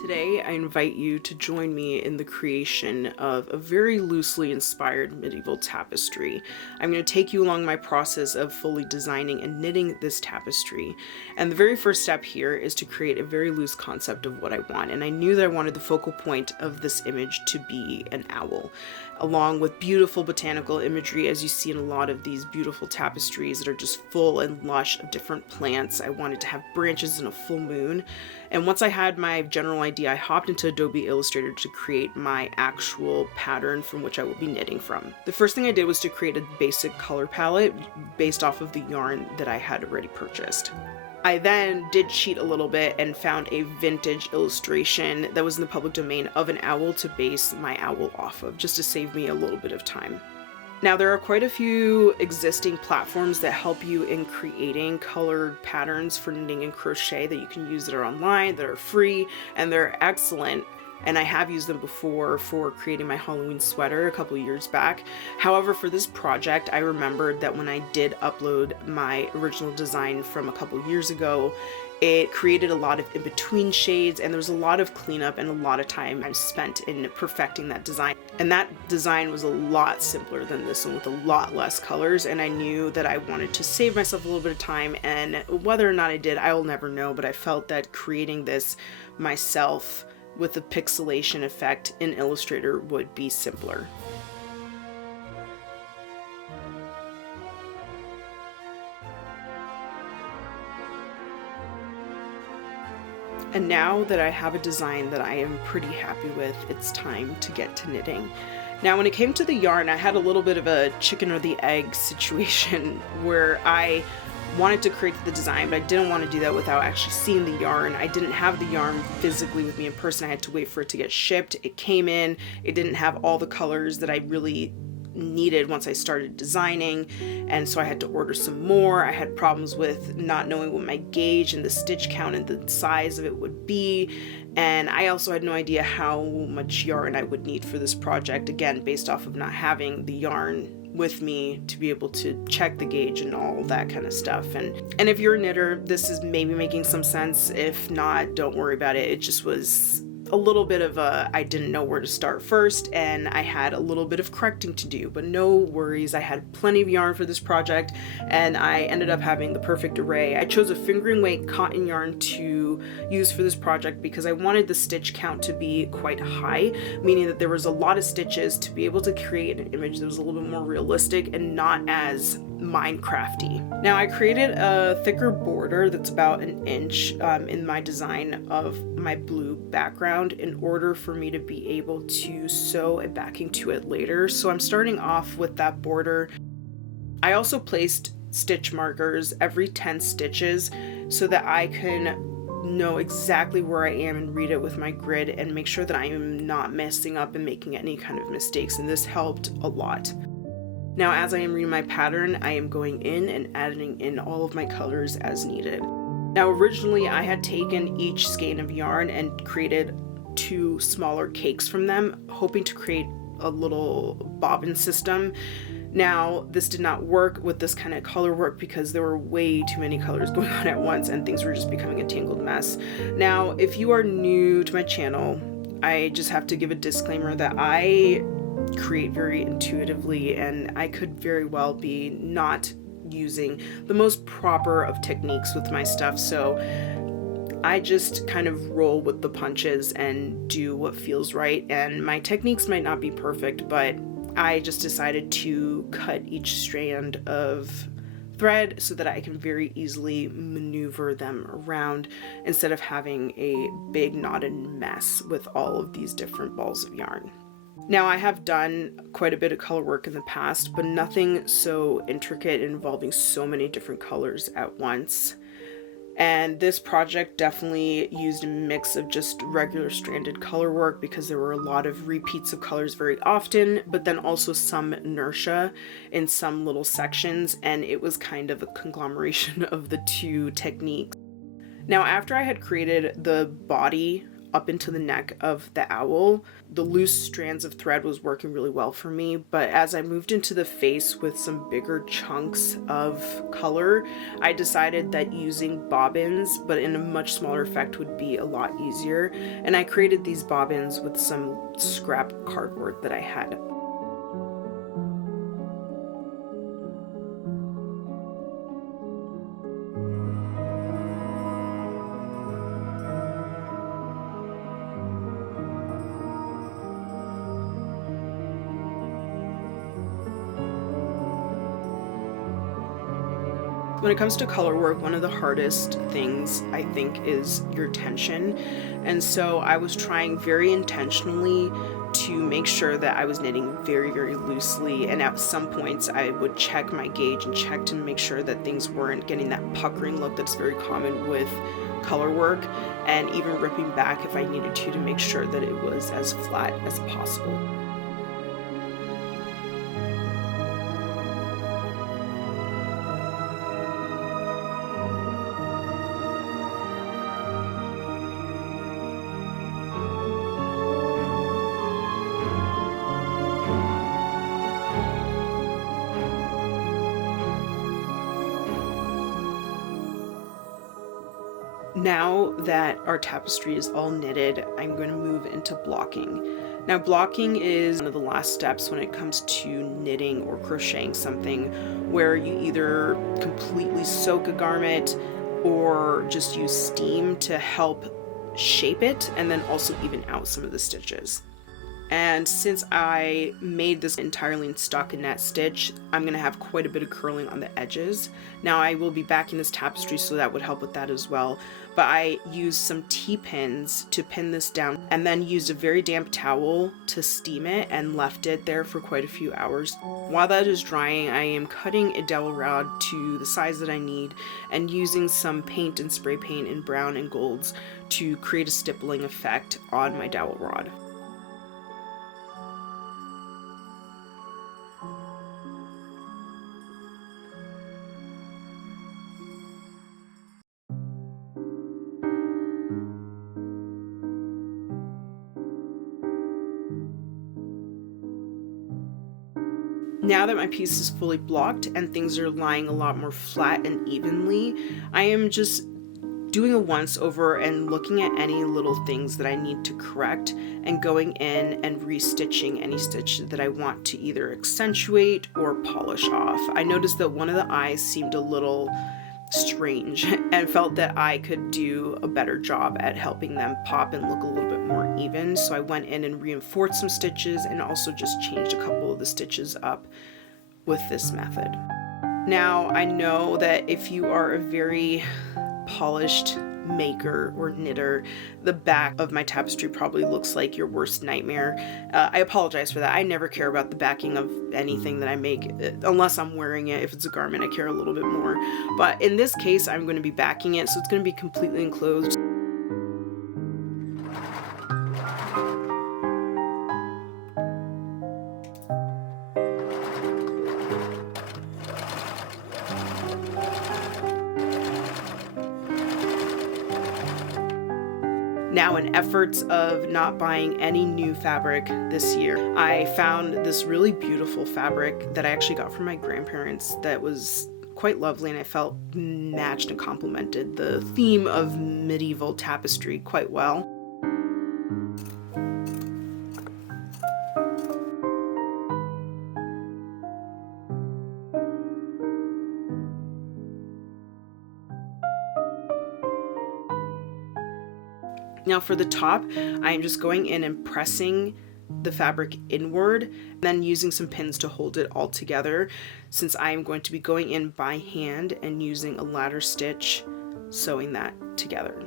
Today, I invite you to join me in the creation of a very loosely inspired medieval tapestry. I'm going to take you along my process of fully designing and knitting this tapestry. And the very first step here is to create a very loose concept of what I want. And I knew that I wanted the focal point of this image to be an owl, along with beautiful botanical imagery, as you see in a lot of these beautiful tapestries that are just full and lush of different plants. I wanted to have branches and a full moon. And once I had my general idea, I hopped into Adobe Illustrator to create my actual pattern from which I will be knitting from. The first thing I did was to create a basic color palette based off of the yarn that I had already purchased. I then did cheat a little bit and found a vintage illustration that was in the public domain of an owl to base my owl off of, just to save me a little bit of time. Now, there are quite a few existing platforms that help you in creating colored patterns for knitting and crochet that you can use that are online, that are free, and they're excellent. And I have used them before for creating my Halloween sweater a couple years back. However, for this project, I remembered that when I did upload my original design from a couple years ago, it created a lot of in-between shades, and there was a lot of cleanup and a lot of time I spent in perfecting that design. And that design was a lot simpler than this one with a lot less colors, and I knew that I wanted to save myself a little bit of time, and whether or not I did, I will never know, but I felt that creating this myself with the pixelation effect in Illustrator would be simpler. And now that I have a design that I am pretty happy with, it's time to get to knitting. Now, when it came to the yarn, I had a little bit of a chicken or the egg situation where I wanted to create the design, but I didn't want to do that without actually seeing the yarn. I didn't have the yarn physically with me in person. I had to wait for it to get shipped. It came in. It didn't have all the colors that I really needed once I started designing, and so I had to order some more. I had problems with not knowing what my gauge and the stitch count and the size of it would be, and I also had no idea how much yarn I would need for this project, again based off of not having the yarn with me to be able to check the gauge and all that kind of stuff. And if you're a knitter, this is maybe making some sense. If not, don't worry about it. It just was a little bit of I didn't know where to start first, and I had a little bit of correcting to do, but no worries. I had plenty of yarn for this project, and I ended up having the perfect array. I chose a fingering weight cotton yarn to use for this project because I wanted the stitch count to be quite high, meaning that there was a lot of stitches to be able to create an image that was a little bit more realistic and not as Minecrafty. Now, I created a thicker border that's about an inch in my design of my blue background in order for me to be able to sew a backing to it later. So I'm starting off with that border. I also placed stitch markers every 10 stitches so that I can know exactly where I am and read it with my grid and make sure that I am not messing up and making any kind of mistakes, and this helped a lot. Now, as I am reading my pattern, I am going in and adding in all of my colors as needed. Now, originally I had taken each skein of yarn and created 2 smaller cakes from them, hoping to create a little bobbin system. Now, this did not work with this kind of color work because there were way too many colors going on at once and things were just becoming a tangled mess. Now, if you are new to my channel, I just have to give a disclaimer that I create very intuitively, and I could very well be not using the most proper of techniques with my stuff, so I just kind of roll with the punches and do what feels right, and my techniques might not be perfect, but I just decided to cut each strand of thread so that I can very easily maneuver them around instead of having a big knotted mess with all of these different balls of yarn. Now, I have done quite a bit of color work in the past, but nothing so intricate involving so many different colors at once. And this project definitely used a mix of just regular stranded color work because there were a lot of repeats of colors very often, but then also some inertia in some little sections, and it was kind of a conglomeration of the 2 techniques. Now, after I had created the body up into the neck of the owl. The loose strands of thread was working really well for me, but as I moved into the face with some bigger chunks of color, I decided that using bobbins, but in a much smaller effect, would be a lot easier. And I created these bobbins with some scrap cardboard that I had. When it comes to color work, one of the hardest things I think is your tension. And so I was trying very intentionally to make sure that I was knitting very, very loosely. And at some points I would check my gauge and check to make sure that things weren't getting that puckering look that's very common with color work, and even ripping back if I needed to make sure that it was as flat as possible. Now that our tapestry is all knitted, I'm going to move into blocking. Now, blocking is one of the last steps when it comes to knitting or crocheting something, where you either completely soak a garment or just use steam to help shape it and then also even out some of the stitches. And since I made this entirely in stockinette stitch, I'm going to have quite a bit of curling on the edges. Now I will be backing this tapestry, so that would help with that as well. But I used some T-pins to pin this down and then used a very damp towel to steam it and left it there for quite a few hours. While that is drying, I am cutting a dowel rod to the size that I need and using some paint and spray paint in brown and golds to create a stippling effect on my dowel rod. Now that my piece is fully blocked and things are lying a lot more flat and evenly, I am just doing a once over and looking at any little things that I need to correct and going in and restitching any stitch that I want to either accentuate or polish off. I noticed that one of the eyes seemed a little strange and felt that I could do a better job at helping them pop and look a little bit more even. So I went in and reinforced some stitches and also just changed a couple of the stitches up with this method. Now I know that if you are a very polished maker or knitter, the back of my tapestry probably looks like your worst nightmare. I apologize for that. I never care about the backing of anything that I make unless I'm wearing it. If it's a garment, I care a little bit more. But in this case, I'm going to be backing it, so it's going to be completely enclosed. Now, in efforts of not buying any new fabric this year, I found this really beautiful fabric that I actually got from my grandparents that was quite lovely, and I felt matched and complemented the theme of medieval tapestry quite well. Now for the top, I am just going in and pressing the fabric inward, and then using some pins to hold it all together, since I am going to be going in by hand and using a ladder stitch, sewing that together.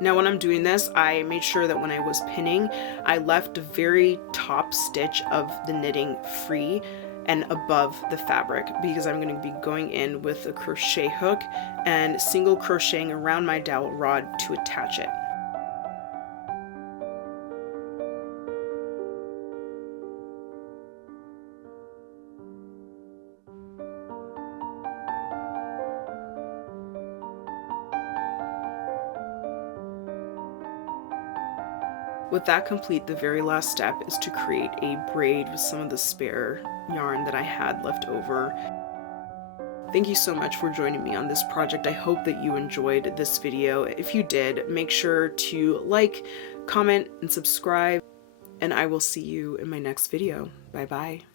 Now when I'm doing this, I made sure that when I was pinning, I left the very top stitch of the knitting free and above the fabric, because I'm going to be going in with a crochet hook and single crocheting around my dowel rod to attach it. With that complete, the very last step is to create a braid with some of the spare yarn that I had left over. Thank you so much for joining me on this project. I hope that you enjoyed this video. If you did, make sure to like, comment, and subscribe, and I will see you in my next video. Bye bye.